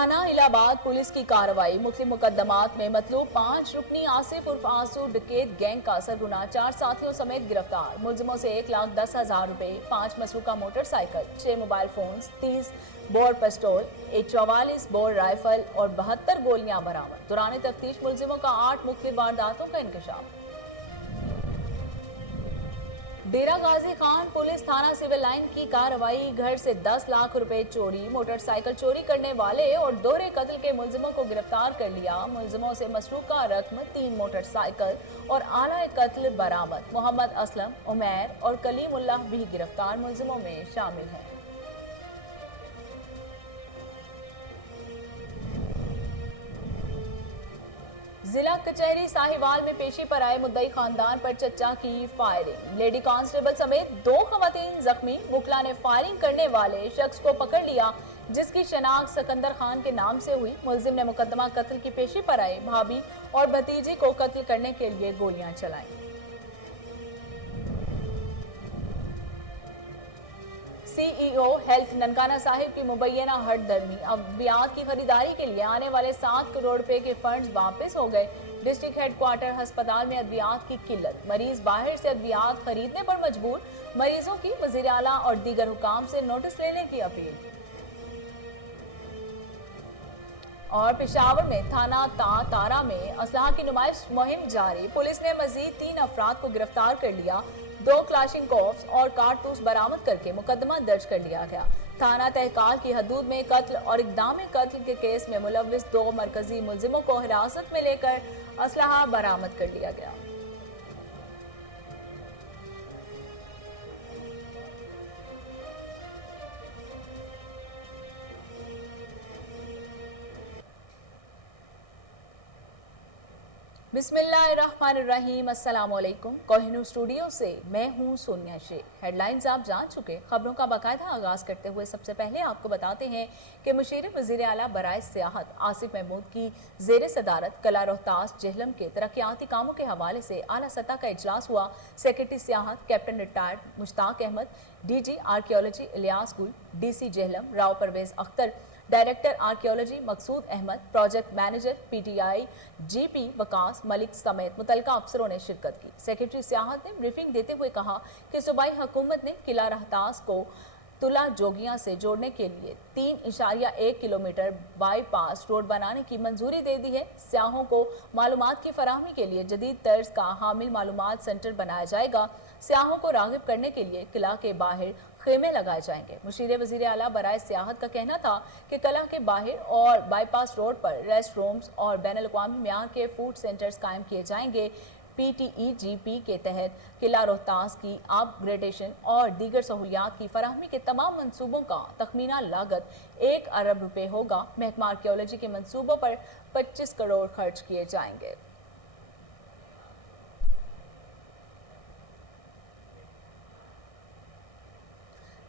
थाना इलाहाबाद पुलिस की कार्रवाई। मुख्तलिफ मुकदमात में मतलूब 5 रुकनी आसिफ उर्फ आंसू डकैत गैंग का सरगुना 4 साथियों समेत गिरफ्तार। मुलजिमों से 1,10,000 रुपए, 5 मसरूका मोटरसाइकिल, 6 मोबाइल फोन, 30 बोर पिस्तौल, 44 बोर राइफल और 72 गोलियां बरामद। दौरान तफ्तीश मुलजिमों का 8 मुख्तलिफ वारदातों का इंकशाफ। डेरा गाजी खान पुलिस थाना सिविल लाइन की कार्रवाई। घर से 10 लाख रुपए चोरी, मोटरसाइकिल चोरी करने वाले और दोहरे कत्ल के मुलजिमों को गिरफ्तार कर लिया। मुलजिमों से मसरूका रकम, 3 मोटरसाइकिल और आला कत्ल बरामद। मोहम्मद असलम, उमैर और कलीमुल्लाह भी गिरफ्तार मुलजिमों में शामिल हैं। जिला कचहरी साहिवाल में पेशी पर आए मुद्दई खानदान पर चच्चा की फायरिंग। लेडी कांस्टेबल समेत 2 खवातीन जख्मी। मुखला ने फायरिंग करने वाले शख्स को पकड़ लिया, जिसकी शनाख्त सिकंदर खान के नाम से हुई। मुलजिम ने मुकदमा कत्ल की पेशी पर आए भाभी और भतीजी को कत्ल करने के लिए गोलियां चलाई। सीईओ हेल्थ ननकाना साहिब की मुबैना हट दर्मी। अद्वियात की खरीदारी के लिए आने वाले 7 करोड़ रुपए के फंड्स वापस हो गए। डिस्ट्रिक्ट हेडक्वार्टर अस्पताल में अद्वियात की किल्लत। मरीज बाहर से अद्वियात खरीदने पर मजबूर। मरीजों की वजीर आला और दीगर हुकाम से नोटिस लेने की अपील। और पेशावर में थाना तारा में असलहा की नुमाइश मुहिम जारी। पुलिस ने मजीद 3 अफराद को गिरफ्तार कर लिया। 2 क्लाशिंकोव्स और कारतूस बरामद करके मुकदमा दर्ज कर लिया गया। थाना तहकाल की हदूद में कत्ल और इक़दाम कत्ल के केस में मुलव्विस 2 मरकजी मुलजिमों को हिरासत में लेकर असलहा बरामद कर लिया गया। बिस्मिल्लाहिर्रहमानिर्रहीम। अस्सलाम वालेकुम। कोहिनूर स्टूडियो से मैं हूं सोनिया शेख। हेडलाइंस आप जान चुके। खबरों का बाकायदा आगाज करते हुए सबसे पहले आपको बताते हैं कि मुशीर वज़ीर आला बराए सियाहत आसिफ महमूद की ज़ेर सदारत कला रोहतास जेहलम के तरक्याती कामों के हवाले से आला सतह का इजलास हुआ। सेक्रेटरी सियाहत captain retired Mushtaq Ahmed, DG archaeology Ilyas Gul, DC Jhelum Rao Parvez Akhtar, director archaeology Maqsood Ahmed, project manager PTI GP Waqas Malik समेत मुतलका अफसरों ने शिरकत की। सेक्रेटरी सियाहत ने ब्रीफिंग देते हुए कहा कि सूबाई हुकूमत ने किला रहतास को तुला जोगियां से जोड़ने के लिए 3.1 किलोमीटर बाईपास रोड बनाने की मंजूरी दे दी है। सियाहों को मालूमात की फराहमी के लिए जदीद तर्ज का हामिल मालूमात सेंटर बनाया जाएगा। सियाहों को रागिब करने के लिए किला के बाहर खेमे लगाए जाएंगे। मुशीर वज़ीर आला बराए सियाहत का कहना था कि किला के बाहर और बाईपास रोड पर रेस्ट रूम्स और बैनुल-अक़वामी मियार के फूड सेंटर्स कायम किए जाएंगे। पीटीईजीपी के तहत किला रोहतास की अपग्रेडेशन और दीगर सहूलियात की फराहमी के तमाम मंसूबों का तखमीना लागत 1 अरब रुपए होगा। महकमा आर्कियोलॉजी के मंसूबों पर 25 करोड़ खर्च किए जाएंगे।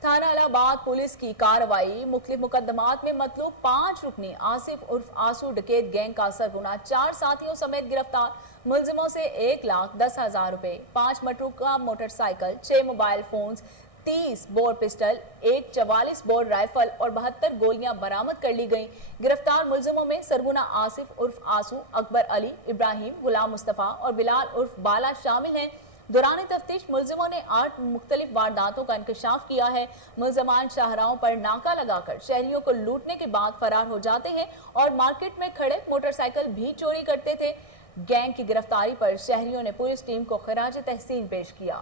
थाना इलाहाबाद पुलिस की कार्रवाई। मुख्तलिफ मुकदमात में मतलूब 5 रुकनी आसिफ उर्फ आंसू डकैत गैंग का सरगुना 4 साथियों समेत गिरफ्तार। मुलजिमों से 1,10,000 रुपए, 5 मटरूका motorcycle, 6 mobile phones, 30 bore pistol, 44 bore rifle और 72 गोलियां बरामद कर ली गईं। गिरफ्तार मुलजिमों में सरगुना आसिफ उर्फ आंसू, अकबर अली, इब्राहिम, गुलाम मुस्तफा और बिलाल उर्फ बाला शामिल हैं। दौरान तफ्तीश मुलजिमों ने 8 मुख्तलिफ वारदातों का इंकशाफ किया है। मुलजमान शाहराहों पर नाका लगाकर शहरियों को लूटने के बाद फरार हो जाते हैं और मार्केट में खड़े मोटरसाइकिल भी चोरी करते थे। गैंग की गिरफ्तारी पर शहरियों ने पुलिस टीम को खिराज तहसीन पेश किया।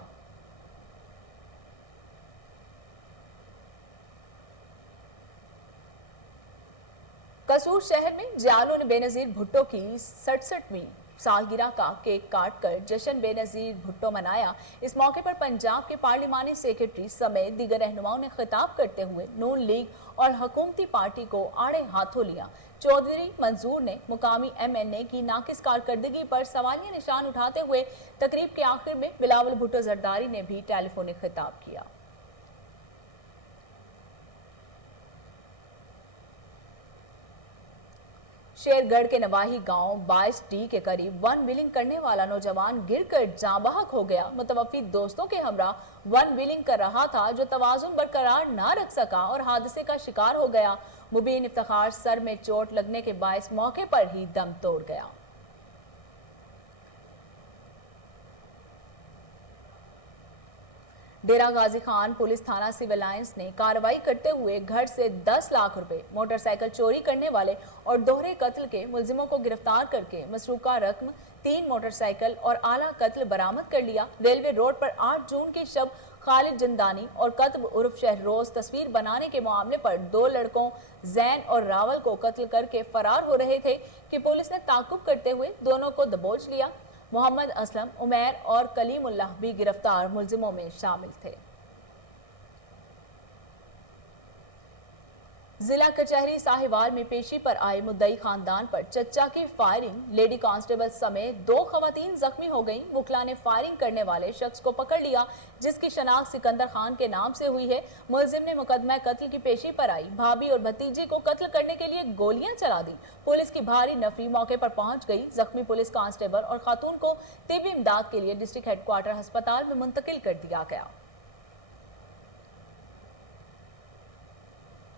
कसूर शहर में जियालों ने बेनजीर भुट्टो की 67वीं सालगिरह का केक काट कर जश्न बेनजीर भुट्टो मनाया। इस मौके पर पंजाब के पार्लिमानी सेक्रेटरी समेत दीगर रहनुमाओं ने खिताब करते हुए नून लीग और हुकूमती पार्टी को आड़े हाथों लिया। चौधरी मंजूर ने मुकामी एमएनए की नाकिस कारकर्दगी पर सवालिया निशान उठाते हुए तकरीब के आखिर में बिलावल भुट्टो जरदारी ने भी टेलीफोनिक खिताब किया। शेरगढ़ के नवाही गांव 22D के करीब वन व्हीलिंग करने वाला नौजवान गिरकर जाँ बहक हो गया। मुतवफ्फी दोस्तों के हमरा वन व्हीलिंग कर रहा था, जो तवाजुन बरकरार ना रख सका और हादसे का शिकार हो गया। मुबीन इफ्तिखार सर में चोट लगने के बायस मौके पर ही दम तोड़ गया। डेरा गाजी खान पुलिस थाना सिविल लाइंस ने कार्रवाई करते हुए घर से 10 लाख रुपए, मोटरसाइकिल चोरी करने वाले और दोहरे कत्ल के मुलजिमों को गिरफ्तार करके मसरूका रकम, 3 मोटरसाइकिल और आला कत्ल बरामद कर लिया। रेलवे रोड पर 8 जून की शब खालिद जिंदानी और कत्ब उर्फ शहरोज तस्वीर बनाने के मामले पर 2 लड़कों जैन और रावल को कत्ल करके फरार हो रहे थे कि पुलिस ने ताकुब करते हुए दोनों को दबोच लिया। मोहम्मद असलम, उमैर और कलीमुल्लाह भी गिरफ्तार मुलजिमों में शामिल थे। जिला कचहरी साहिवाल में पेशी पर आए मुद्दई खानदान पर चच्चा की फायरिंग, लेडी कांस्टेबल समेत 2 खवातीन जख्मी हो गईं। वकला ने फायरिंग करने वाले शख्स को पकड़ लिया, जिसकी शनाख्त सिकंदर खान के नाम से हुई है। मुलजिम ने मुकदमा कत्ल की पेशी पर आई भाभी और भतीजी को कत्ल करने के लिए गोलियां चला दी। पुलिस की भारी नफरी मौके पर पहुंच गई। जख्मी पुलिस कांस्टेबल और खातून को तिब्बी इमदाद के लिए डिस्ट्रिक्ट हेडक्वार्टर अस्पताल में मुंतकिल कर दिया गया।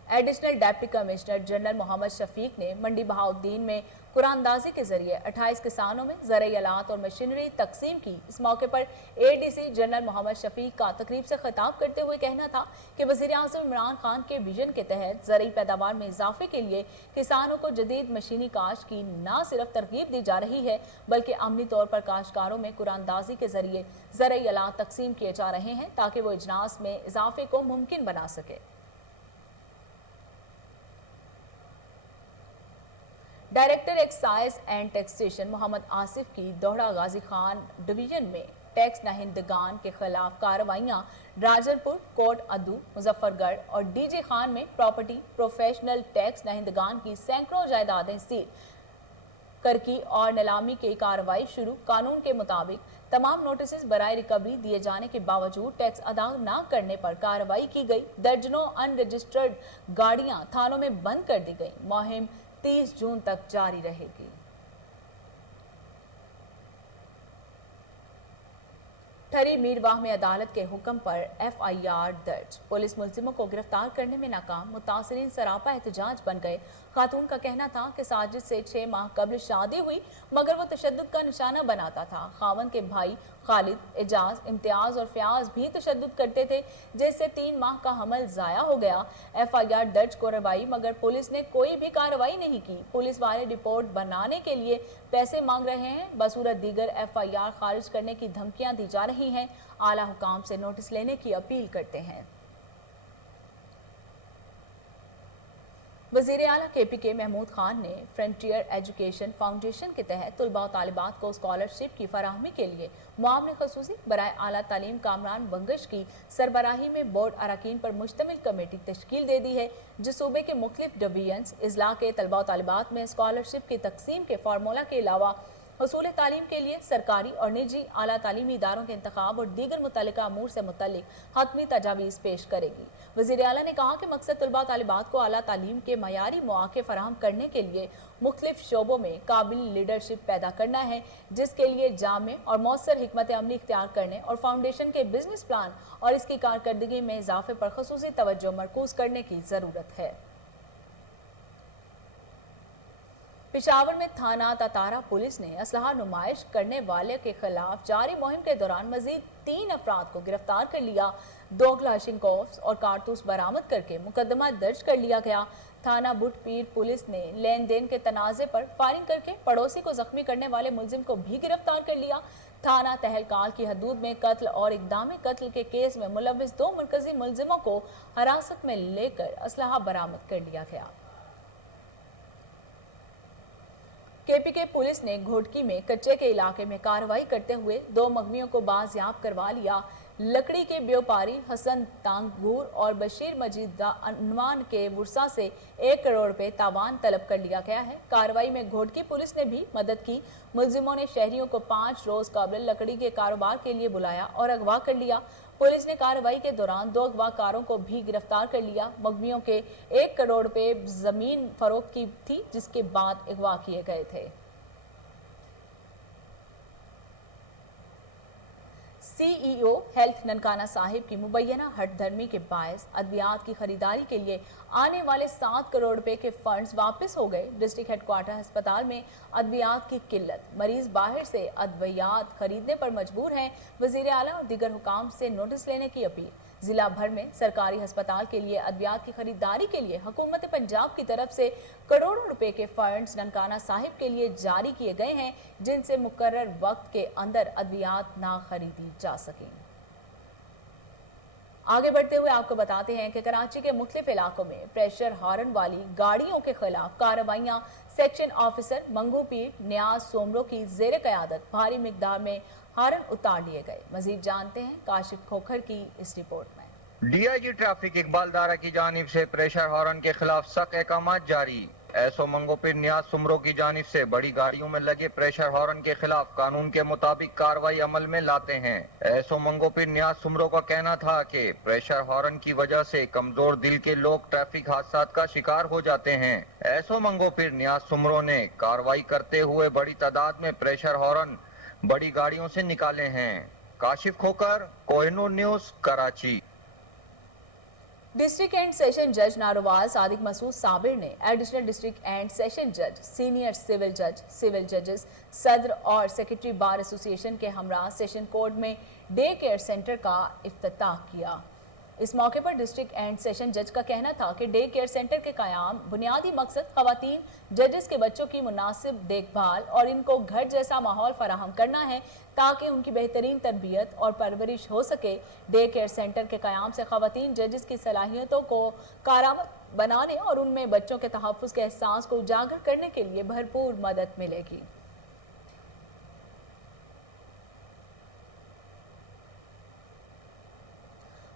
Additional deputy commissioner general Mohammad Shafiq ने मंडी बहाउद्दीन में कुरानंदाजी के जरिए 28 किसानों में ज़राई आलात और मशीनरी तकसीम की। इस मौके पर एडीसी जनरल मोहम्मद शफीक का तकरीब से खिताब करते हुए कहना था कि वज़ीर आज़म इमरान खान के विजन के तहत ज़राई पैदावार में इजाफे के लिए किसानों को जदीद मशीनी काश्त की न सिर्फ तरगीब दी जा रही है, बल्कि अमली तौर पर काश्तकारों में कुरानंदाजी के जरिए ज़राई आलात तकसीम किए जा रहे हैं ताकि वो इजनास में इजाफे को मुमकिन बना सके। Director excise and taxation Mohammad Asif की दोहरा गाजी खान डिवीजन में टैक्स नाहिंदगान के खिलाफ कार्रवाइयां राजरपुर, कोट अदू, मुजफ्फरगढ़ और डीजे खान में प्रॉपर्टी प्रोफेशनल टैक्स नाहिंदगान की सैकड़ों जायदादें सील करकी और नीलामी की कार्रवाई शुरू। कानून के मुताबिक तमाम नोटिस बराए रिकवरी दिए जाने के बावजूद टैक्स अदा न करने पर कार्रवाई की गई। दर्जनों अनरजिस्टर्ड गाड़ियां थानों में बंद कर दी गई। मुहिम 30 जून तक जारी रहेगी। ठरी मीरवाह में अदालत के हुक्म पर FIR दर्ज। पुलिस मुलजिमों को गिरफ्तार करने में नाकाम, मुतासरीन सरापा एहतजाज बन गए। खातून का कहना था कि साजिद से 6 माह कबल शादी हुई, मगर वो तशद्दुद का निशाना बनाता था। खावन के भाई खालिद, एजाज, इम्तियाज और फयाज भी तशद्दुद करते थे, जिससे 3 माह का हमल जाया हो गया। FIR दर्ज करवाई, मगर पुलिस ने कोई भी कार्रवाई नहीं की। पुलिस वाले रिपोर्ट बनाने के लिए पैसे मांग रहे हैं। बसूरत दीगर FIR खारिज करने की धमकियां दी जा रही हैं। आला हुकाम से नोटिस लेने की अपील करते हैं। वज़ीर आला KPK महमूद खान ने फ्रंटियर एजुकेशन फाउंडेशन के तहत तलबा और तालिबात को स्कॉलरशिप की फराहमी के लिए मुआवने खसूसी बराए आला तालीम कामरान बंगश की सरबराही में बोर्ड अरकान पर मुश्तमिल कमेटी तश्कील दे दी है, जो सूबे के मुख्तलिफ डिवीजन्स इजला के तलबा और तालिबात में स्कॉलरशिप की तकसीम के फार्मूला के अलावा हसूल तालीम के लिए सरकारी और निजी आला तालीमी इदारों के इंतखाब और दीगर मुतल्लिका अमूर से मुतल्लिक हतमी तजावीज़ पेश करेगी। वज़ीर आला ने कहा कि मकसद तलबा तालिबात को आला तालीम के मयारी मौक़े फराहम करने के लिए मुख्तलिफ शोबों में काबिल लीडरशिप पैदा करना है, जिसके लिए जामे और मौसर हिकमत अमली इख्तियार करने और फाउंडेशन के बिजनेस प्लान और इसकी कारकर्दगी में इजाफे पर खसूसी तवज्जो मरकूज करने की ज़रूरत है। पेशावर में थाना तातारा पुलिस ने असलहा नुमाइश करने वाले के खिलाफ जारी मुहिम के दौरान मजीद 3 अफराद को गिरफ्तार कर लिया। 2 क्लाशिंकोव्स और कारतूस बरामद करके मुकदमा दर्ज कर लिया गया। थाना बुटपीर पुलिस ने लेन देन के तनाज़े पर फायरिंग करके पड़ोसी को जख्मी करने वाले मुलजिम को भी गिरफ्तार कर लिया। थाना तहलकाल की हदूद में कत्ल और इक़दाम कत्ल के केस में मुलविस 2 मरकजी मुलजिमों को हिरासत में लेकर असलहा बरामद कर लिया गया। KPK पुलिस ने घोटकी में कच्चे के इलाके में कार्रवाई करते हुए 2 मगमियों को बाजियाब करवा लिया। लकड़ी के व्यापारी हसन तांगूर और बशीर मजीद अनवान के वुरसा से 1 करोड़ रुपए तावान तलब कर लिया गया है। कार्रवाई में घोटकी पुलिस ने भी मदद की। मुलजिमों ने शहरियों को 5 रोज कबल लकड़ी के कारोबार के लिए बुलाया और अगवा कर लिया। पुलिस ने कार्रवाई के दौरान 2 अगवाकारों को भी गिरफ्तार कर लिया। मगमियों के 1 करोड़ रुपए जमीन फरोख्त की थी, जिसके बाद अगवा किए गए थे। CEO हेल्थ ननकाना साहिब की मुबैना हट धर्मी के बायस अद्वियात की खरीदारी के लिए आने वाले 7 करोड़ रुपए के फंड्स वापस हो गए। डिस्ट्रिक्ट हेडक्वार्टर अस्पताल में अद्वियात की किल्लत, मरीज बाहर से अद्वियात खरीदने पर मजबूर हैं। वजीर आला और दीगर हुकाम से नोटिस लेने की अपील। जिला भर में सरकारी अस्पताल के लिए अद्वियात की खरीदारी के लिए हुकूमत पंजाब की तरफ से करोड़ों रुपए के फंड्स ननकाना साहिब के लिए जारी किए गए हैं, जिनसे मुकर्रर वक्त के अंदर अद्वियात ना खरीदी जा सकें। आगे बढ़ते हुए आपको बताते हैं कि कराची के मुख्तलिफ इलाकों में प्रेशर हॉर्न वाली गाड़ियों के खिलाफ कार्रवाइयां। सेक्शन ऑफिसर मंगू पीर न्याज सोमरो की जेर क़यादत भारी मिकदार में हॉर्न उतार लिए गए। मजीद जानते हैं काशिफ खोखर की इस रिपोर्ट में। DIG ट्रैफिक इकबाल दारा की जानिब से प्रेशर हॉर्न के खिलाफ सख्त अहकाम जारी। एसओ मंगोपीर न्याज सुमरो की जानिब से बड़ी गाड़ियों में लगे प्रेशर हॉर्न के खिलाफ कानून के मुताबिक कार्रवाई अमल में लाते हैं। एसओ मंगोपीर न्याज सुमरो का कहना था कि प्रेशर हॉर्न की वजह से कमजोर दिल के लोग ट्रैफिक हादसा का शिकार हो जाते हैं। एसओ मंगोपीर न्याज सुमरो ने कार्रवाई करते हुए बड़ी तादाद में प्रेशर हॉर्न बड़ी गाड़ियों से निकाले हैं। काशिफ खोकर, Kohinoor news, Karachi. District and session जज नारोवाल सादिक मसूद साबिर ने एडिशनल डिस्ट्रिक्ट एंड सेशन जज, सीनियर सिविल जज, सिविल जजेस, सदर और सेक्रेटरी बार एसोसिएशन के हमरा सेशन कोर्ट में डे केयर सेंटर का इफ्तिताह किया। इस मौके पर डिस्ट्रिक्ट एंड सेशन जज का कहना था कि डे केयर सेंटर के कायाम बुनियादी मकसद खवातीन जजेस के बच्चों की मुनासिब देखभाल और इनको घर जैसा माहौल फराहम करना है ताकि उनकी बेहतरीन तरबियत और परवरिश हो सके। डे केयर सेंटर के कायाम से खवातीन जजेस की सलाहियतों को कारगर बनाने और उनमें बच्चों के तहफ़्फ़ुज़ के एहसास को उजागर करने के लिए भरपूर मदद मिलेगी।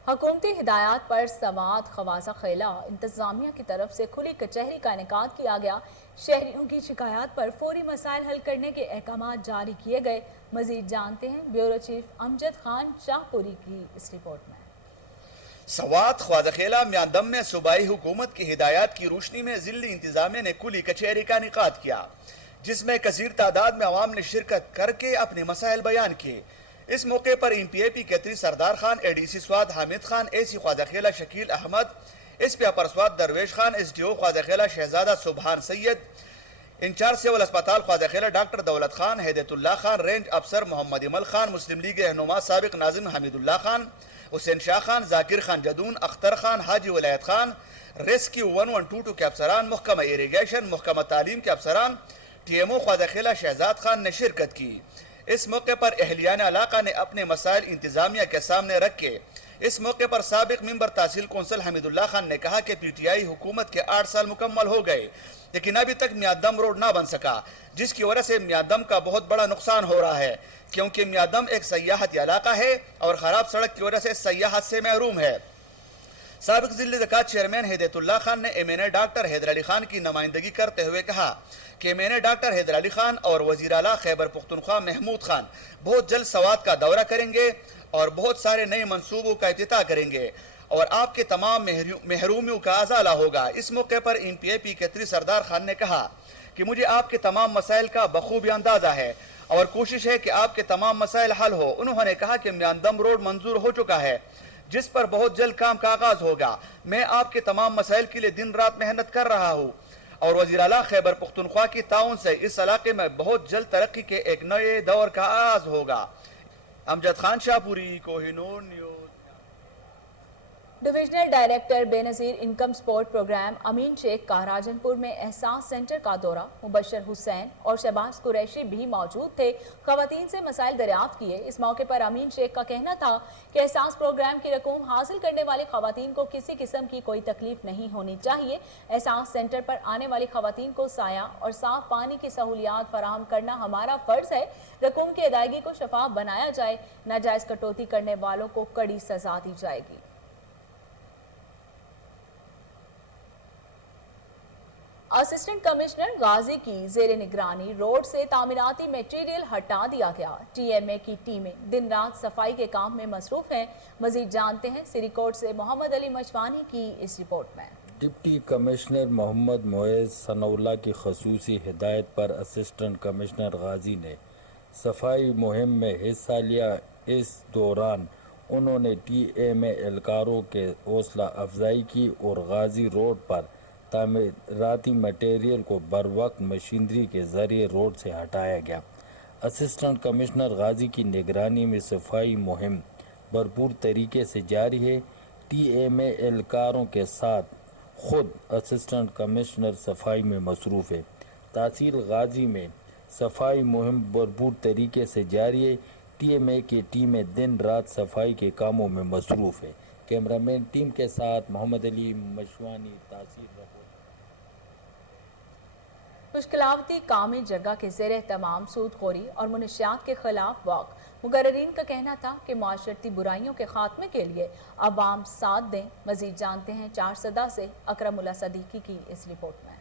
हुकूमती हिदायत पर समात खवासा खेला इंतजामिया की तरफ से खुली कचहरी का इनेकाद किया गया। शहरियों की शिकायत पर फौरी मसाइल हल करने के अहकाम जारी किए गए। मजीद जानते हैं ब्यूरो चीफ अमजद खान शाहपुरी की इस रिपोर्ट में। सवात ख्वाजा म्यादम में सूबाई हुकूमत की हिदायत की रोशनी में जिली इंतजामिया ने खुली कचहरी का इनेकाद किया, जिसमें कसीर तादाद में अवाम ने शिरकत करके अपने मसाइल बयान किए। इस मौके पर MPAP कैत्री सरदार खान, ADC स्वाद हामिद खान, AC ख्वाजा शकील अहमद, SP अपर स्वाद दरवेश खान, SDO ख्वाजा शहजादा सुबहान सैयद, इंचार्ज सिविल अस्पताल ख्वाजा डॉक्टर दौलत खान, हैदतुल्लाह खान, रेंज अफसर मोहम्मद इमल खान, मुस्लिम लीग रहनुमा साबिक नाजिम हमीदुल्लाह खान, हुसैन शाह खान, जाकिर खान जदून, अख्तर खान, हाजी वलायत खान, रेस्क्यू 1122 के अफसरान, महकमा इरीगेशन, महकमा तालीम के अफसरान, TMO ख्वाजा शहजाद खान ने शिरकत की। इस मौके पर अहलियान इलाका ने अपने मसाइल इंतजामिया के सामने रखे। इस मौके पर साबिक मेंबर तहसील कौंसिल हमीदुल्लाह खान ने कहा कि PTI हुकूमत के 8 साल मुकम्मल हो गए, लेकिन अभी तक म्यादम रोड ना बन सका, जिसकी वजह से म्यादम का बहुत बड़ा नुकसान हो रहा है, क्योंकि म्यादम एक सयाहती इलाका है और खराब सड़क की वजह से सयाहत से महरूम है। साबिक जिला ज़कात चेयरमैन हैदतुल्लाह खान ने MNA डॉक्टर हैदर अली खान की नुमाइंदगी करते हुए कहा कि MNA डॉक्टर हैदर अली खान और वज़ीर आला खैबर पुख्तनख्वा महमूद खान बहुत जल्द सवात का दौरा करेंगे और बहुत सारे नए मंसूबों का इफ्तिताह करेंगे और आपके तमाम महरूमियों का अजाला होगा। इस मौके पर MPAP कैत्री सरदार खान ने कहा कि मुझे आपके तमाम मसाइल का बखूबी अंदाजा है और कोशिश है कि आपके तमाम मसाइल हल हो। उन्होंने कहा कि म्यादम रोड मंजूर हो चुका है, जिस पर बहुत जल्द काम का आगाज होगा। मैं आपके तमाम मसाइल के लिए दिन रात मेहनत कर रहा हूँ और वज़ीर आला खैबर पुख्तनख्वा की ताउन से इस इलाके में बहुत जल्द तरक्की के एक नए दौर का आगाज होगा। Amjad Khan Shahpuri, Kohinoor news. Divisional director Benazir income support programme Amin Sheikh का राजनपुर में एहसास सेंटर का दौरा। मुबशर हुसैन और शहबाज कुरैशी भी मौजूद थे। खवातीन से मसाइल दरियाफ्त किए। इस मौके पर अमीन शेख का कहना था कि एहसास प्रोग्राम की रकूम हासिल करने वाली खवातीन को किसी किस्म की कोई तकलीफ नहीं होनी चाहिए। एहसास सेंटर पर आने वाली खवातीन को साया और साफ पानी की सहूलियात फराहम करना हमारा फर्ज है। रकूम की अदायगी को शफाफ बनाया जाए। नाजायज कटौती करने वालों को कड़ी सजा दी जाएगी। असिस्टेंट कमिश्नर गाजी की जेर निगरानी रोड से तामीराती मटेरियल हटा दिया गया। TMA की टीमें दिन रात सफाई के काम में मसरूफ हैं। मजीद जानते हैं सिरीकोट से मोहम्मद अली मचवानी की इस रिपोर्ट में। डिप्टी कमिश्नर मोहम्मद मोएज़ सनौल्ला की खसूसी हिदायत पर असिस्टेंट कमिश्नर गाजी ने सफाई मुहिम में हिस्सा लिया। इस दौरान उन्होंने TMA एहलकारों के हौसला अफजाई की और गाजी रोड पर तामीराती मटेरियल को बरवक्त मशीनरी के ज़रिए रोड से हटाया गया। असिस्टेंट कमिश्नर गाजी की निगरानी में सफाई मुहिम भरपूर तरीके से जारी है। TMA एहलकारों के साथ खुद असिस्टेंट कमिश्नर सफाई में मसरूफ़ है। तहसील गाजी में सफाई मुहिम भरपूर तरीके से जारी है। TMA की टीमें दिन रात सफाई के कामों में मसरूफ़ है। कैमरामैन टीम के साथ मोहम्मद अली मशवानी, तहसील रपोट। मुश्किलावती कामी जगह के ज़ेर तमाम सूदखोरी और मुनशियात के खिलाफ वॉक। मुकर्रीन का कहना था कि माशरती बुराइयों के खात्मे के लिए अवाम साथ दें। मजीद जानते हैं 4 सदा से अकरमुल्ला सदीकी की इस रिपोर्ट में।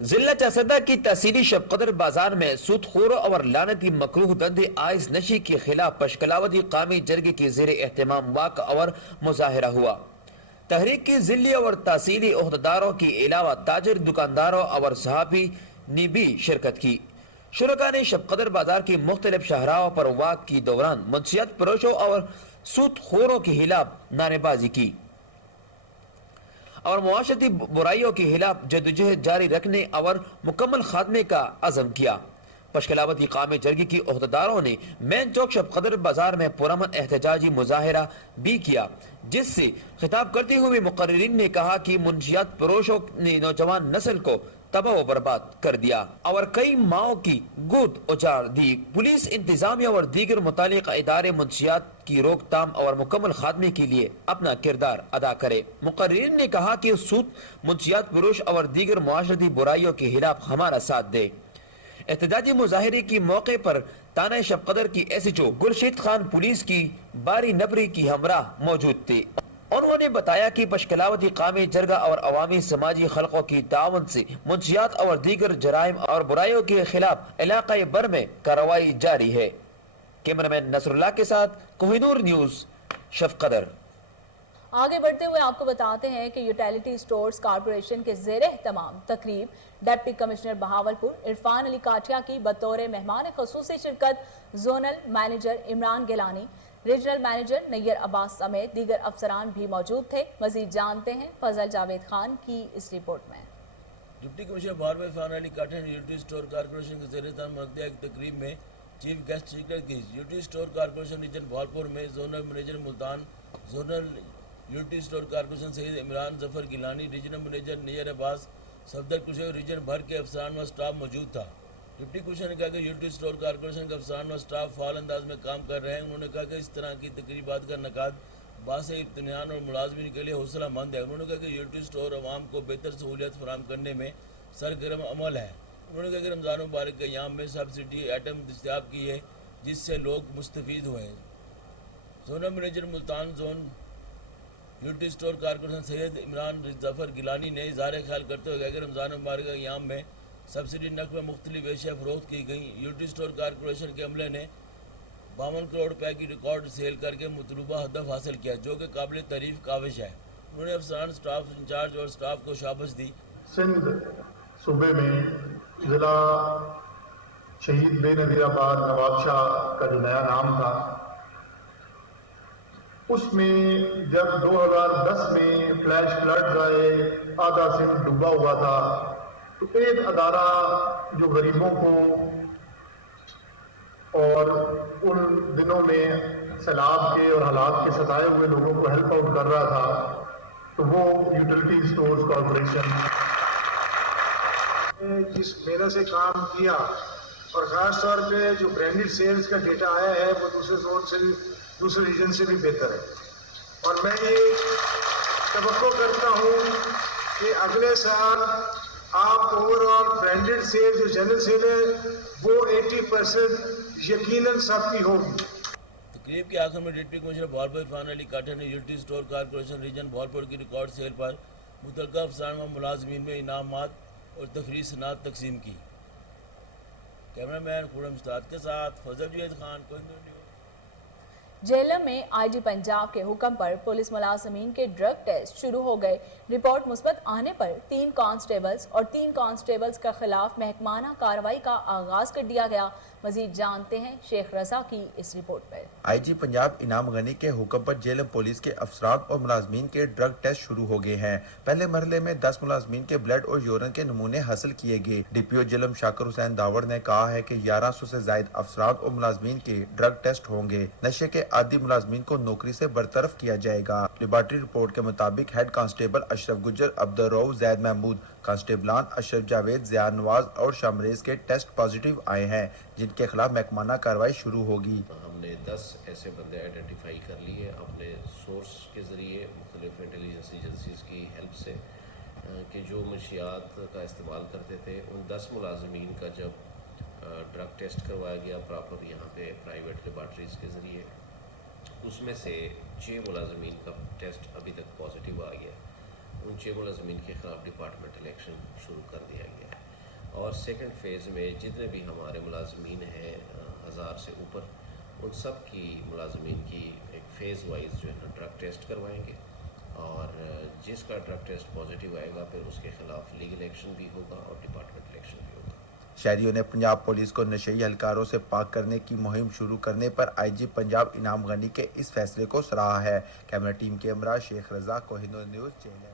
जिला चासदा की तहसीली शबकदर बाजार में सूदखोरों और लानती मकरूह धंधे आइस नशी के खिलाफ पशकलावती कामी जरगे की जेर एहतमाम वाक और मुजाहरा हुआ। तहरीक की जिली और तहसीली ओहदेदारों के अलावा ताजर, दुकानदारों और सहाफी ने भी शिरकत की। शुरका ने शबकदर बाजार की मुख्तलिफ शाहराहों पर वाक के दौरान मुंशियात फरोशों और सूदखोरों के खिलाफ नारेबाजी की और मुआशरती बुराइयों के खिलाफ जदोजहद जारी रखने और मुकम्मल खात्मे का अज़म किया। पशकलावती कामी जरगी की ओहदेदारों ने मेन चौक शबकदर बाजार में पुरअमन एहतजाजी मुजाहरा भी किया, जिससे खिताब करते हुए मुकर्रीन ने कहा कि मुंशियात फरोशों ने नौजवान नस्ल को तबाह व बर्बाद कर दिया और कई माओं की गोद उजाड़ दी। पुलिस, इंतजामिया और दीगर मुतालिका इदारे मुंशियात की रोकथाम और मुकम्मल खात्मे के लिए अपना किरदार अदा करे। मुकर्रीन ने कहा कि सूद, मुंशियात फरोश और दीगर मुआशरती बुराइयों के खिलाफ हमारा साथ दे। एहतजाजी मुजाहरे के मौके पर थाना शबकदर की SHO गुलशीद खान पुलिस की बारी नबरी की हमराह मौजूद थे। उन्होंने बताया कि पशकलावती कामी जरगा और अवामी समाजी खलकों की तावन से मुंशियात और दीगर जराइम और बुराइयों के खिलाफ इलाक़े भर में कार्रवाई जारी है। कैमरामैन नसरुल्लाह के साथ कोहिनूर न्यूज़, शबकदर। आगे बढ़ते हुए आपको बताते हैं कि यूटिलिटी स्टोर्स कॉरपोरेशन के ज़ेर एहतमाम तकरीब डिप्टी कमिश्नर बहावलपुर इरफान अली काठिया की बतौर मेहमान ख़ुसूसी शिरकत zonal manager Imran Gilani, regional manager Nayyar Abbas समेत दीगर अफसरान भी मौजूद थे। मजीद जानते हैं फजल जावेद खान की इस रिपोर्ट में। डिप्टी कमिश्नर बहावलपुर इरफान अली काठिया ने यूटिलिटी स्टोर कॉरपोरेशन के ज़ेर एहतमाम मुनक्किदा एक तकरीब में चीफ गेस्ट शिरकत की। Utility store corporation region Bahawalpur में zonal manager Multan, zonal utility store corporation Saeed Imran Zafar Gilani, regional manager Nayyar Abbas, Safdar कुशे रीजन भर के अफसरान व स्टाफ मौजूद था। डिप्टी कमिश्नर ने कहा कि यूटिलिटी स्टोर कॉरपोरेशन के अफसरान व स्टाफ फाल अंदाज में काम कर रहे हैं। उन्होंने कहा कि इस तरह की तकरीबात का इनेकाद बास इत्मीनान और मुलाजमीन के लिए हौसला मंद है। उन्होंने कहा कि यूटिलिटी स्टोर अवाम को बेहतर सहूलियत फराहम करने में सरगर्म अमल है। उन्होंने कहा कि रमज़ान मुबारक के अय्याम में सब्सिडी आइटम दस्तयाब की है, जिससे लोग मुस्तफ़ीद हुए हैं। Zonal manager Multan zone utility store corporation Syed Imran Zafar Gilani ने इज़हार ख्याल करते हुए कहा कि रमज़ान मुबारक के अय्याम में सब्सिडी नक़ में मुख्तलिफ एशिया फ़रोख्त की गई। यूटिलिटी स्टोर कॉरपोरेशन के अमले ने 52 करोड़ रुपए की रिकॉर्ड सेल करके मतलूबा हदफ हासिल किया, जो कि काबिल तारीफ काविश है। उन्होंने अफसरान, स्टाफ इंचार्ज और स्टाफ को शाबाश दी। सिंध सूबे में ज़िला शहीद बेनज़ीराबाद नवाबशाह का जो नया नाम था, उसमें जब 2010 में फ्लैश फ्लड्स आए, आधा सिंध डूबा हुआ था, तो एक अदारा जो गरीबों को और उन दिनों में सैलाब के और हालात के सताए हुए लोगों को हेल्प आउट कर रहा था, तो वो यूटिलिटी स्टोर्स कॉरपोरेशन जिस मेहनत से काम किया और ख़ास तौर पे जो ब्रांडेड सेल्स का डेटा आया है वो दूसरे रीजन से भी बेहतर है। और मैं ये तवक्को करता हूँ कि अगले साल आप ओवरऑल ब्रांडेड सेल जो जनरल सेल है वो 80% यकीनन सबकी होगी। तकरीब के आखिर में डिप्टी कमिश्नर बहावलपुर इरफान अली काठिया ने utility store corporation region Bahawalpur की रिकॉर्ड सेल पर मुतल्लिका अफसरान व मुलाजमीन में इनामात और तफरीह सनात तकसीम की। कैमरामैन खुर्रम उस्ताद के साथ फजल जावेद खान, कोहिनूर न्यूज़। झेलम में आईजी पंजाब के हुक्म पर पुलिस मुलाजमीन के ड्रग टेस्ट शुरू हो गए। रिपोर्ट मुस्बत आने पर 3 कांस्टेबल्स और 3 कांस्टेबल्स के खिलाफ महकमाना कार्रवाई का आगाज कर दिया गया। मजीद जानते हैं शेख रजा की इस रिपोर्ट पर। आईजी पंजाब इनाम गनी के हुक्म पर झेलम पुलिस के अफसरान और मुलाजमीन के ड्रग टेस्ट शुरू हो गए हैं। पहले मरहले में 10 मुलाजमीन के ब्लड और यूरिन के नमूने हासिल किए गए। डीपीओ झेलम शाकिर हुसैन दावड़ ने कहा है कि 1100 से ज्यादा अफसरान और मुलाजमीन के ड्रग टेस्ट होंगे। नशे के आदि मुलाजमीन को नौकरी से बरतरफ किया जाएगा। लेबॉर्टरी रिपोर्ट के मुताबिक हेड कांस्टेबल अशरफ गुज्जर, अब्दुर्रऊफ, जैद महमूद, कांस्टेबलान अशरफ जावेद, ज़िया नवाज और शामरेज के टेस्ट पॉजिटिव आए हैं, जिनके खिलाफ महकमाना कार्रवाई शुरू होगी। हमने 10 ऐसे बंदे आइडेंटिफाई कर लिए अपने सोर्स के ज़रिए, मुख्तलिफ इंटेलिजेंस एजेंसीज की हेल्प से, कि जो मंशियात का इस्तेमाल करते थे। उन 10 मुलाजमीन का जब ड्रग टेस्ट करवाया गया प्रॉपर यहाँ पे प्राइवेट लेबॉर्टरीज़ के ज़रिए, उसमें से 6 मुलाजमीन का टेस्ट अभी तक पॉजिटिव आ गया। उन 6 मुलाजमीन के ख़िलाफ़ डिपार्टमेंटल एक्शन शुरू कर दिया गया है। और सेकंड फेज़ में जितने भी हमारे मुलाजमीन हैं 1000 से ऊपर, उन सब की मुलाजमीन की एक फ़ेज़ वाइज जो है ना ड्रग टेस्ट करवाएंगे, और जिसका ड्रग टेस्ट पॉजिटिव आएगा फिर उसके ख़िलाफ़ लीगल एक्शन भी होगा और डिपार्टमेंटल एक्शन भी होगा। शहरियों ने पंजाब पुलिस को नशेई हलकारों से पाक करने की मुहिम शुरू करने पर आईजी पंजाब इनाम गनी के इस फैसले को सराहा है। कैमरा टीम के हमरा शेख रजा, कोहिनूर न्यूज़, चेन्नई।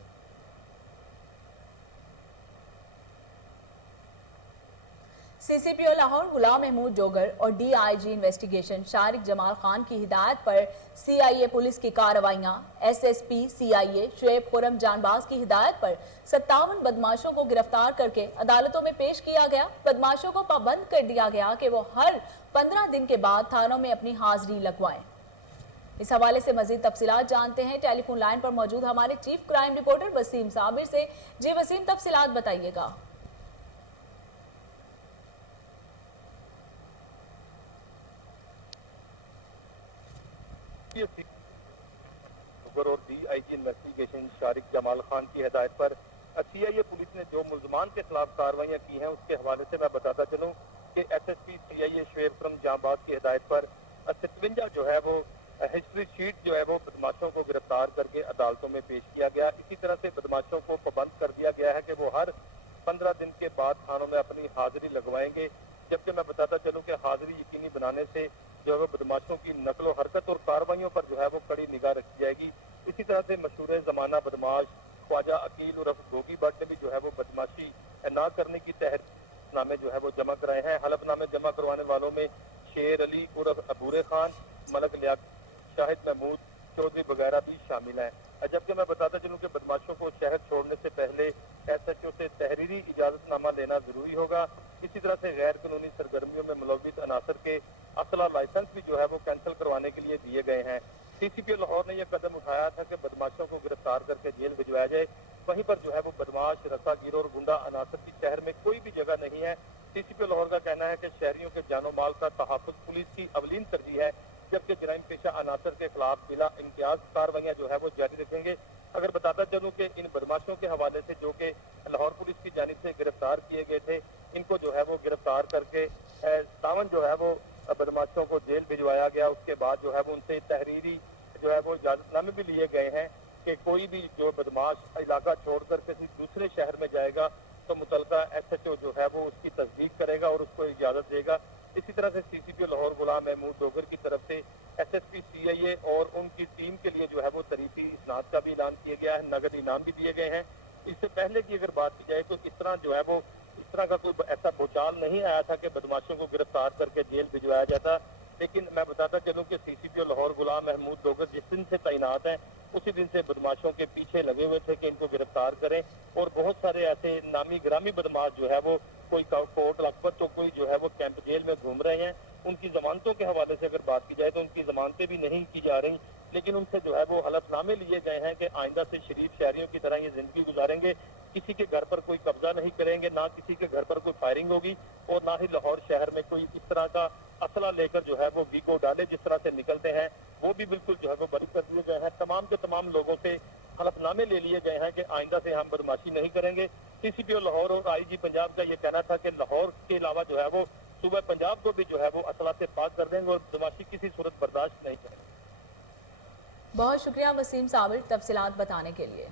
सीसीपीओ लाहौर गुलाम महमूद डोगर और डीआईजी इन्वेस्टिगेशन शारिक जमाल खान की हिदायत पर सीआईए पुलिस की कार्रवाइयां। एसएसपी सीआईए शुएब खुरम जानबाज की हिदायत पर 57 बदमाशों को गिरफ्तार करके अदालतों में पेश किया गया। बदमाशों को पाबंद कर दिया गया कि वो हर 15 दिन के बाद थानों में अपनी हाजिरी लगवाएं। इस हवाले से मजीद तफसीलात जानते हैं टेलीफोन लाइन पर मौजूद हमारे chief crime reporter Waseem Sabir से। जी वसीम, तफसीलात बताइएगा। और डीआईजी इन्वेस्टिगेशन शारिक जमाल खान की हिदायत पर सीआईए पुलिस ने जो मुल्जमान के खिलाफ कार्रवाइयां की हैं उसके हवाले से मैं बताता चलूं कि एसएसपी सीआईए शुएब खुरम जानबाज की हिदायत पर 57 जो है वो हिस्ट्री शीट जो है वो बदमाशों को गिरफ्तार करके अदालतों में पेश किया गया। इसी तरह से बदमाशों को पाबंद कर दिया गया है कि वो हर 15 दिन के बाद थानों में अपनी हाजिरी लगवाएंगे। जबकि मैं बताता चलूं कि हाजिरी यकीनी बनाने से जो है वो बदमाशों की नकलो हरकत और कार्रवाइयों पर जो है वो कड़ी निगाह रखी जाएगी। इसी तरह से मशहूर ज़माना बदमाश ख्वाजा अकील उर्फ गोगी भट्ट ने भी जो है वो बदमाशी ना करने की तहरीरनामे जो है वो जमा कराए हैं। हलफनामे जमा करवाने वालों में शेर अली उर्फ अबूरे खान, मलक लियाकत, शाहिद महमूद चौधरी वगैरह भी शामिल हैं। जबकि मैं बताता चलूं कि बदमाशों को शहर छोड़ने से पहले एसएचओ से तहरीरी इजाजतनामा लेना जरूरी होगा। इसी तरह से गैर कानूनी सरगर्मियों में मुलव्विस अनासर के असला लाइसेंस भी जो है वो कैंसिल करवाने के लिए दिए गए हैं। सीसीपीओ लाहौर ने यह कदम उठाया था कि बदमाशों को गिरफ्तार करके जेल भिजवाया जाए। वहीं पर जो है वो बदमाश, रस्सागिर और गुंडा अनासर की शहर में कोई भी जगह नहीं है। सीसीपीओ लाहौर का कहना है कि शहरियों के जानो माल का तहफ़्फ़ुज़ पुलिस की अवलीन तरजीह है, जबकि जराइम पेशा अनासर के खिलाफ बिला इम्तियाज कार्रवाइयां जो है वो जारी रखेंगे। अगर बताता चलूं कि इन बदमाशों के हवाले से जो कि लाहौर पुलिस की जानिब से गिरफ्तार किए गए थे, इनको जो है वो गिरफ्तार करके 57 जो है वो बदमाशों को जेल भिजवाया गया। उसके बाद जो है वो उनसे तहरीरी जो है वो इजाजतनामे भी लिए गए हैं कि कोई भी जो बदमाश इलाका छोड़कर किसी दूसरे शहर में जाएगा तो मुतलका एसएचओ जो है वो उसकी तस्दीक करेगा और उसको इजाजत देगा। इसी तरह से सीसीपीओ लाहौर गुलाम महमूद डोगर की तरफ से एसएसपी सीआईए और उनकी टीम के लिए जो है वो तरीफी इसनाद का भी ऐलान किया गया है, नगद इनाम भी दिए गए हैं। इससे पहले की अगर बात की जाए तो इस तरह जो है वो इस तरह का कोई ऐसा भूचाल नहीं आया था कि बदमाशों को गिरफ्तार करके जेल भिजवाया जाता। लेकिन मैं बताता चलूं कि सीसीपीओ लाहौर गुलाम महमूद डोगर जिस दिन से तैनात हैं उसी दिन से बदमाशों के पीछे लगे हुए थे कि इनको गिरफ्तार करें। और बहुत सारे ऐसे नामी ग्रामी बदमाश जो है वो कोई कोट लखपत तो कोई जो है वो कैंप जेल में घूम रहे हैं। उनकी जमानतों के हवाले से अगर बात की जाए तो उनकी जमानतें भी नहीं की जा रही, लेकिन उनसे जो है वो हलफनामे लिए गए हैं कि आइंदा से शरीफ शहरियों की तरह ये जिंदगी गुजारेंगे, किसी के घर पर कोई कब्जा नहीं करेंगे, ना किसी के घर पर कोई फायरिंग होगी और ना ही लाहौर शहर में कोई इस तरह का असला लेकर जो है वो वीगो डाले जिस तरह से निकलते हैं, वो भी बिल्कुल जो है वो बरी कर दिए गए हैं। तमाम के तमाम लोगों से हलफनामे ले लिए गए हैं कि आइंदा से हम बदमाशी नहीं करेंगे। सीसीपीओ लाहौर और आईजी पंजाब का ये कहना था कि लाहौर के अलावा जो है वो सूबा पंजाब को भी जो है वो असला से पाक कर देंगे और बदमाशी किसी सूरत बर्दाश्त नहीं करेंगे। बहुत शुक्रिया वसीम साबिर तफसीलात बताने के लिए।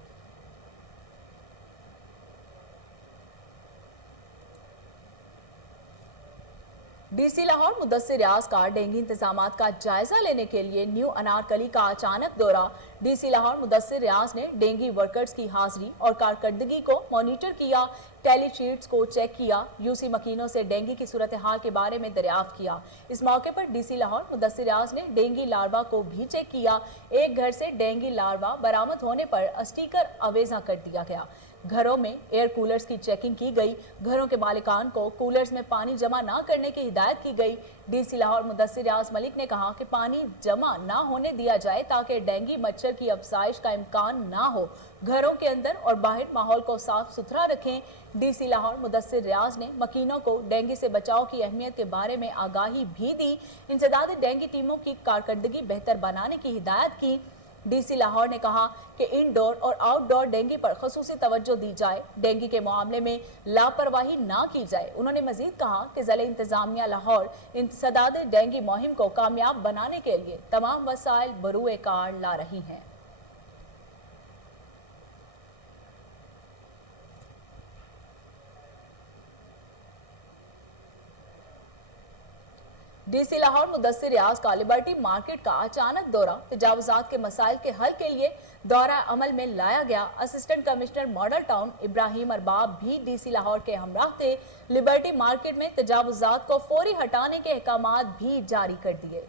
डीसी लाहौर मुदस्सिर रियाज का डेंगू इंतजामात का जायजा लेने के लिए न्यू अनारकली का अचानक दौरा। डीसी लाहौर मुदस्सिर रियाज ने डेंगू वर्कर्स की हाजिरी और कारकर्दगी को मॉनिटर किया, टैली शीट्स को चेक किया, यूसी मकीनों से डेंगू की सूरत हाल के बारे में दरियाफ्त किया। इस मौके पर डीसी लाहौर मुदस्सिर रियाज ने डेंगू लार्वा को भी चेक किया। एक घर से डेंगू लार्वा बरामद होने पर स्टिकर अवेजा कर दिया गया। घरों में एयर कूलर्स की चेकिंग की गई। घरों के मालिकान को कूलर्स में पानी जमा ना करने की हिदायत की गई। डीसी लाहौर मुदस्सिर रियाज मलिक ने कहा कि पानी जमा ना होने दिया जाए ताकि डेंगू मच्छर की अफजाइश का इम्कान ना हो। घरों के अंदर और बाहर माहौल को साफ सुथरा रखें। डीसी लाहौर मुदस्सिर रियाज ने मकीनों को डेंगू से बचाव की अहमियत के बारे में आगाही भी दी। इंसदादी डेंगू टीमों की कारकर्दगी बेहतर बनाने की हिदायत की। डीसी लाहौर ने कहा कि इंडोर और आउटडोर डेंगू पर खसूसी तवज्जो दी जाए, डेंगू के मामले में लापरवाही ना की जाए। उन्होंने मजीद कहा कि ज़िला इंतजामिया लाहौर इंसदादी डेंगू मुहिम को कामयाब बनाने के लिए तमाम वसाइल बरूए कार ला रही हैं। डीसी लाहौर मुदस्सिर रियाज का लिबर्टी मार्केट का अचानक दौरा। तजावुजात के मसाइल के हल के लिए दौरा अमल में लाया गया। Assistant commissioner model town Ibrahim Arbab भी डीसी लाहौर के हमराह थे। लिबर्टी मार्केट में तजावुजात को फौरी हटाने के अहकामात भी जारी कर दिए।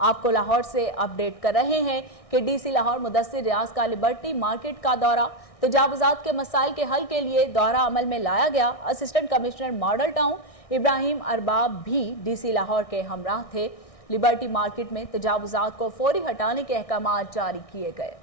आपको लाहौर से अपडेट कर रहे हैं कि डीसी लाहौर मुदस्सिर रियाज का लिबर्टी मार्केट का दौरा। तजावुजात के मसाइल के हल के लिए दौरा अमल में लाया गया। Assistant commissioner model town Ibrahim Arbab भी डीसी लाहौर के हमराह थे। लिबर्टी मार्केट में तजावुजात को फौरी हटाने के अहकामात जारी किए गए।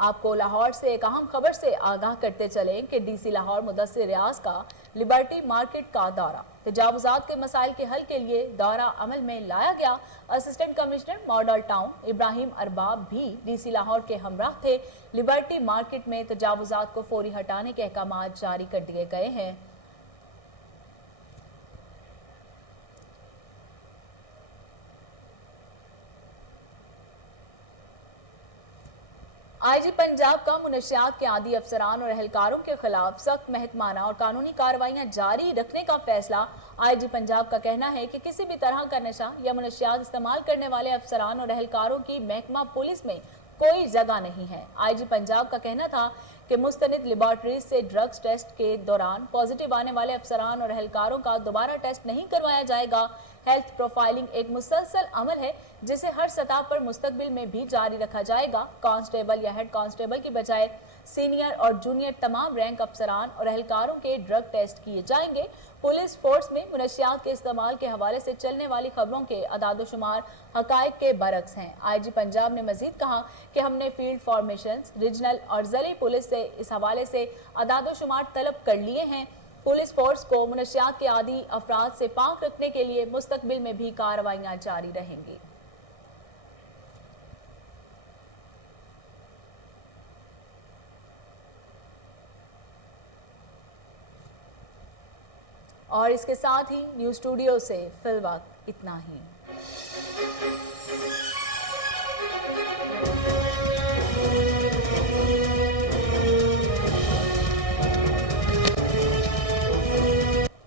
आपको लाहौर से एक अहम खबर से आगाह करते चलें कि डीसी लाहौर मुदस्सिर रियाज का लिबर्टी मार्केट का दौरा। तजावुजात के मसाइल के हल के लिए दौरा अमल में लाया गया। Assistant commissioner model town Ibrahim Arbab भी डीसी लाहौर के हमराह थे। लिबर्टी मार्केट में तजावुजात को फौरी हटाने के अहकामात जारी कर दिए गए हैं। आईजी पंजाब का मुनशियात के आदी अफसरान और अहलकारों के खिलाफ सख्त महकमाना और कानूनी कार्रवाइयां जारी रखने का फैसला। आईजी पंजाब का कहना है कि किसी भी तरह का नशा या मुनशियात इस्तेमाल करने वाले अफसरान और अहलकारों की महकमा पुलिस में कोई जगह नहीं है। आईजी पंजाब का कहना था कि मुस्तनिद लेबॉर्ट्रीज से ड्रग्स टेस्ट के दौरान पॉजिटिव आने वाले अफसरान और अहलकारों का दोबारा टेस्ट नहीं करवाया जाएगा। हेल्थ प्रोफाइलिंग एक मुसलसल अमल है जिसे हर सतह पर मुस्तकबिल में भी जारी रखा जाएगा। कांस्टेबल या हेड कांस्टेबल की बजाय सीनियर और जूनियर तमाम रैंक अफसरान और अहलकारों के ड्रग टेस्ट किए जाएंगे। पुलिस फोर्स में मुनशियात के इस्तेमाल के हवाले से चलने वाली खबरों के अदादोशुमार हकायक के बरक्स हैं। आईजी पंजाब ने मजीद कहा कि हमने फील्ड फॉर्मेशन, रीजनल और ज़िली पुलिस से इस हवाले से अदादोशुमार तलब कर लिए हैं। पुलिस फोर्स को मुनशियात के आदी अफराद से पाक रखने के लिए मुस्तकबिल में भी कार्रवाइयां जारी रहेंगी। और इसके साथ ही न्यूज़ स्टूडियो से फिलहाल इतना ही।